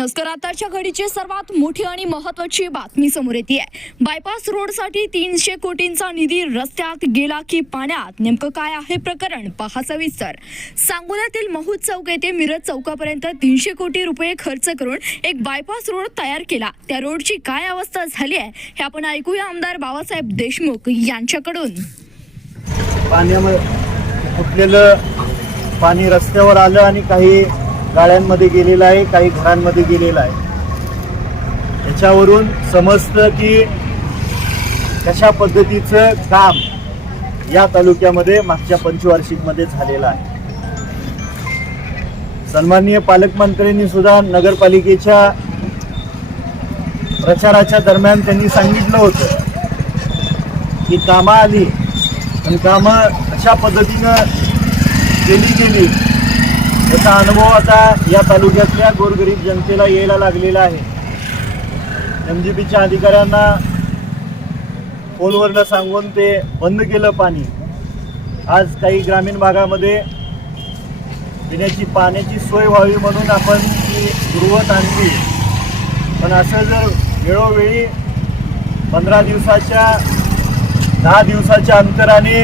नमस्कार, आताच्या घडीची सर्वात मोठी आणि महत्त्वाची बातमी समोर येते आहे। बायपास रोडसाठी 300 कोटींचा निधी रस्त्यात गेला की पाण्यात, नेमकं काय आहे प्रकरण पहा सविस्तर। सांगोल्यातील महूद चौक येथे मिरज चौकापर्यंत 300 कोटी रुपये खर्च करून एक बायपास रोड तयार केला। त्या रोडची काय अवस्था झाली आहे हे आपण ऐकूया आमदार बाबासाहेब देशमुख यांच्याकडून। पाण्यामध्ये फुटलेलं पाणी रस्त्यावर आलं आणि काही गाड्यांमध्ये गेलेलं आहे, काही घरांमध्ये गेलेलं आहे। याच्यावरून समजतं की कशा पद्धतीचं काम या तालुक्यामध्ये मागच्या पंचवार्षिकमध्ये झालेलं आहे। सन्माननीय पालकमंत्र्यांनी सुद्धा नगरपालिकेच्या प्रचाराच्या दरम्यान त्यांनी सांगितलं होतं की कामं आली आणि कामं अशा पद्धतीनं केली याचा अनुभव आता या तालुक्यातल्या गोरगरीब जनतेला यायला लागलेला आहे। MGPच्या अधिकाऱ्यांना फोनवरनं सांगून ते बंद केलं पाणी। आज काही ग्रामीण भागामध्ये पिण्याची पाण्याची सोय व्हावी म्हणून आपण ती पुरवत आणली, पण असं जर वेळोवेळी 15 दिवसाच्या 10 दिवसाच्या अंतराने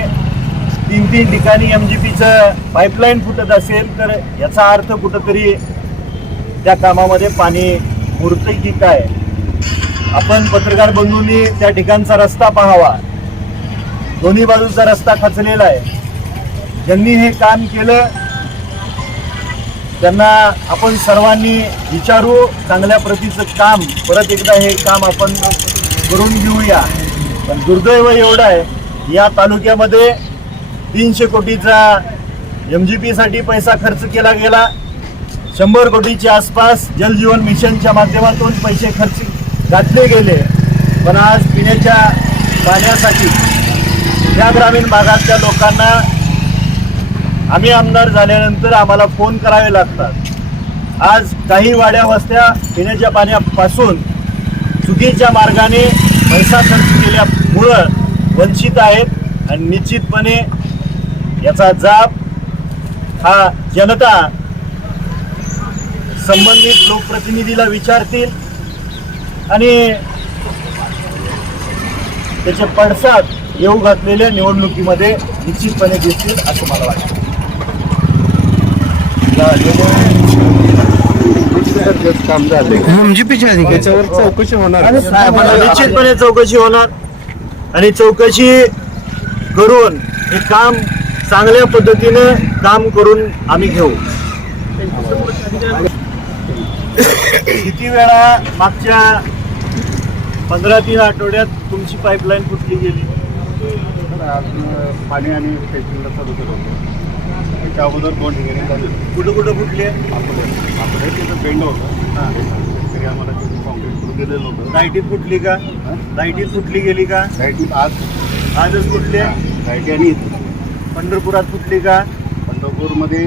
3 ठिकाणी MGPचं पाईपलाईन फुटत असेल तर याचा अर्थ कुठंतरी त्या कामामध्ये पाणी मुरतंय की काय। आपण पत्रकार बंधूंनी त्या ठिकाणचा रस्ता पाहावा, दोन्ही बाजूचा रस्ता खचलेला आहे। ज्यांनी हे काम केलं त्यांना आपण सर्वांनी विचारू, चांगल्या प्रतीचं काम परत एकदा हे काम आपण करून घेऊया। पण दुर्दैव एवढं आहे या तालुक्यामध्ये 300 कोटीचा MGPसाठी पैसा खर्च केला गेला। 100 कोटीच्या आसपास जल जीवन मिशनच्या माध्यमातून पैसे खर्च घातले गेले, पण आज पिण्याच्या पाण्यासाठी या ग्रामीण भागातल्या लोकांना आम्ही आमदार झाल्यानंतर आम्हाला फोन करावे लागतात। आज काही वाड्या वस्त्या पिण्याच्या पाण्यापासून चुकीच्या मार्गाने पैसा खर्च केल्यामुळं वंचित आहेत आणि निश्चितपणे याचा जाब हा जनता संबंधित लोकप्रतिनिधीला विचारतील आणि त्याचे पडसाद येऊ घातलेल्या निवडणुकीमध्ये निश्चितपणे दिसतील असं मला वाटतं। काम झाले MGPच्या त्याच्यावर चौकशी होणार, निश्चितपणे चौकशी होणार आणि चौकशी करून हे काम चांगल्या पद्धतीने काम करून आम्ही घेऊ। किती वेळा मागच्या 15-3 आठवड्यात तुमची पाईपलाईन फुटली गेली? पाणी आणि टेस्टिंगला चालू केलं होतं। त्याच्या अगोदर 2 ठिकाणी झाले। कुठं फुटले? आपलं तिथं बेंड होतं, तरी आम्हाला तिथे कॉन्क्रीट करून दिलेलं होतं। लाईटीत फुटली का? लाईटीत फुटली गेली का? लाईटीत आजच फुटले? लाईटी आणि पंढरपुरात फुटली का? पंढरपूरमध्ये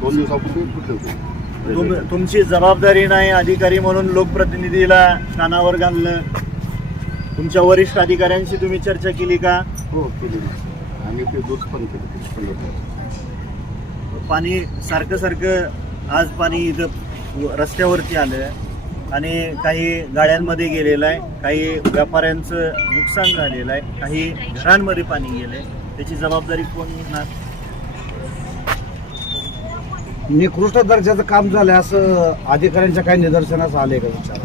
2 दिवसापूर्वी फुटले होते। तुमची जबाबदारी नाही अधिकारी म्हणून लोकप्रतिनिधीला कानावर घालणं? तुमच्या वरिष्ठ अधिकाऱ्यांशी तुम्ही चर्चा केली का? हो केली, आम्ही ते दूध पण केलं। पाणी सारखं आज पाणी इथं रस्त्यावरती आलं आणि काही गाड्यांमध्ये गेलेलं आहे, काही व्यापाऱ्यांचं नुकसान झालेलं आहे, काही घरांमध्ये पाणी गेलंय। त्याची जबाबदारी कोण घेणार? निकृष्ट दर्जाचं काम झालं असं अधिकाऱ्यांच्या काही निदर्शनास आले का विचार?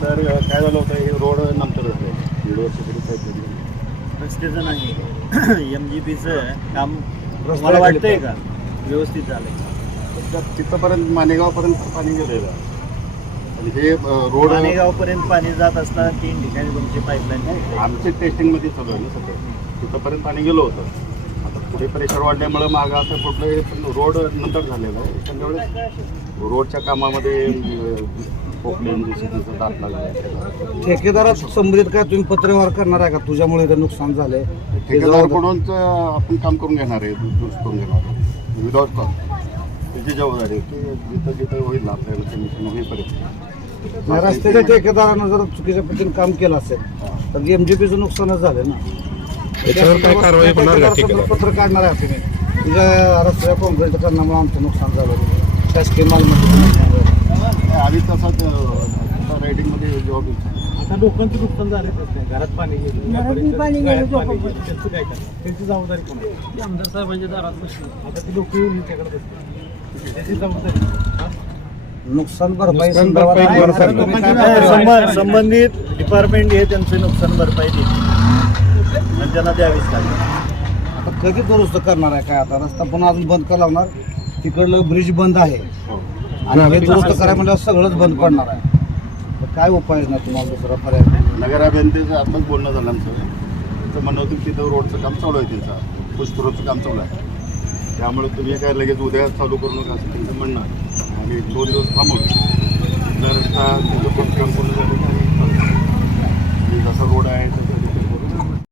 सर काय झालं होतं, हे रोड नंतर झाले, 1.5 वर्षापूर्वी रस्त्याचं नाही MGPचं काम मला वाटतंय का व्यवस्थित झालंय? तिथपर्यंत मानेगावपर्यंत पाणी गेलेलं आणि हे रोड मानेगावपर्यंत पाणी जात असताना 3 ठिकाणी तुमची पाईपलाईन आमचे टेस्टिंगमध्ये चालू आहे ना सध्या। तिथंपर्यंत पाणी गेलं होतं, आता पुढे प्रेशर वाढल्यामुळे मागं असं कुठलं रोड नंतर झालेलं आहे। त्यामुळे रोडच्या कामामध्ये दात लागला। ठेकेदारात संबंधित काय तुम्ही पत्रव्यवहार करणार आहे का? तुझ्यामुळे इथं नुकसान झालंय, ठेकेदाराकडून आपण काम करून घेणार आहे, दुरुस्त करून घेणार आहे विदाउट कॉस्ट। त्याची जबाबदारी जिथं जिथं होईल आपल्याला कमिशन होईपर्यंत। रस्त्याच्या ठेकेदारानं जर चुकीच्या पद्धतीने काम केलं असेल तर MGPचं नुकसानच झालं ना। त्याच्यावर काय कारवाई होणार का? पत्र काढणार आहे तुम्ही? तुझ्या रस्त्याच्या काँक्रीट कारणामुळे आमचं नुकसान झालं, शासकीय मालमत्तेचं नुकसान झालं। आम्ही तसाच रायडिंगमध्ये जॉब आता लोकांचं नुकसान झालेच नाही. घरात पाणी गेलं, घरात पाणी गेलं, गळ्यात पाणी लोकं- गेलं. त्यांचं काय करणार? त्यांची जबाबदारी कोण आहे? आमदार साहेबांच्या दारात बसली. आता ती लोक येऊन त्याच्याकडे बसली. त्याची जबाबदारी हा? नुकसान भरपाई नुकसान संदर्भात भरपाई काय भरपाई. तुम्ही काय नाही, करताय? संबंधित डिपार्टमेंट हे त्यांचे नुकसान भरपाई देते आणि त्यांना द्यावीच लागेल. आता कधी दुरुस्त करणार आहे काय आता रस्ता पुन्हा अजून बंद का लावणार तिकडलं ब्रिज बंद आहे आणि हे दुरुस्त करायला म्हणजे सगळंच बंद पडणार आहे तर काय उपाय नाही तुम्हाला दुसरा पर्याय नगराभियंतेचं आत्ताच बोलणं झालं आमचं. त्यांचं म्हणणं होतं की तिथं रोडचं काम चालू आहे त्यांचं पुष्करोडचं काम चालू आहे. त्यामुळे तुम्ही काय लगेच उद्या चालू करू नका असं त्यांचं म्हणणं आहे. आणि 2 दिवस थांबून तिथला रस्ता त्यांचं काम पूर्ण झालं की आम्ही चालू करू. आणि जसा रोड आहे